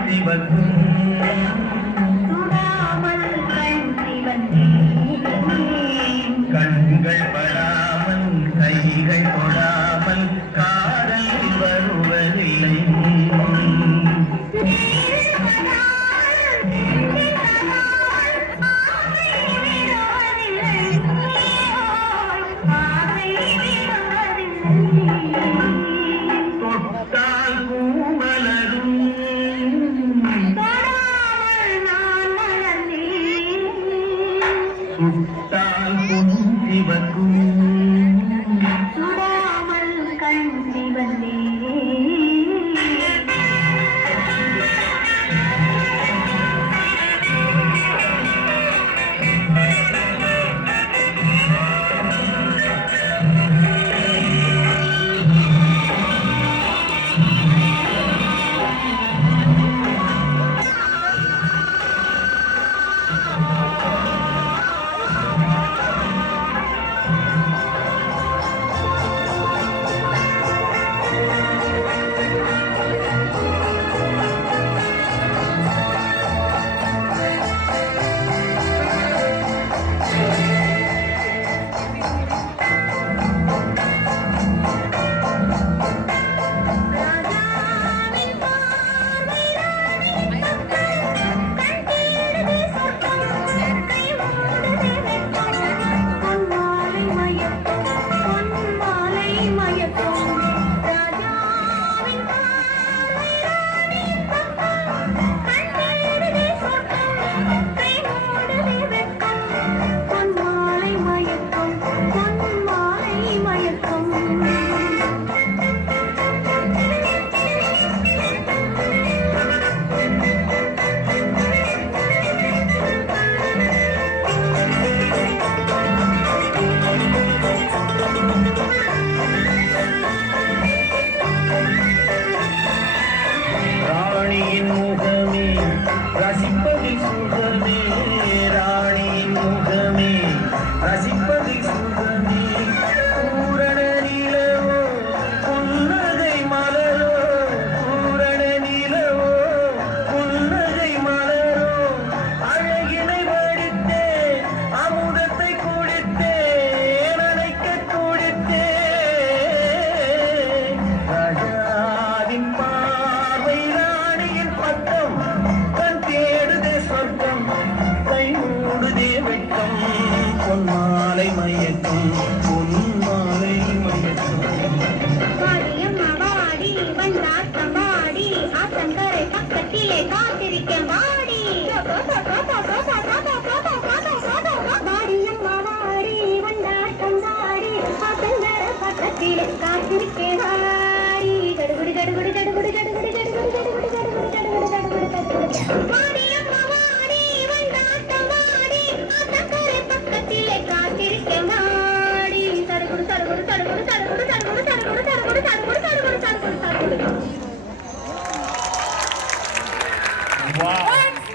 சிவக்கும் சுடாமல் கண் சிவனே கண்கள் படாமல் கைகள் தொடாமல் காதல் வருவதில்லை. தொட்டால் பூமலரும் சுட்டால் பொன் சிவக்கும் சுடாமல் கண் சிவனே ராணியின் முகமே ரசிப்பதில் சுகமே, ராணியின் முகமே ரசிப்பதில் சுகமே. பூரண நிலவோ புன்னகை மலரோ, பூரண நிலவோ புன்னகை மலரோ. அழகினை வடித்தே அமுதத்தை குடித்தே நனைக்க குடித்தே. ராஜாவின் பார்வை ராணியின் பட்டம், கண் தேடுதே சொர்க்கம், கை மூடுதே வெட்கம். பொன்மாலை மயக்கம், பொன்மாலை மயக்கம். வாடி வந்தாட்டம் வாடி ஆத்தங்கரை பக்கத்திலே காத்திருக்க வாடி. வாடியம்மா வாடி வந்தாட்டம் வாடி ஆத்தங்கரை பக்கத்திலே காத்திருக்க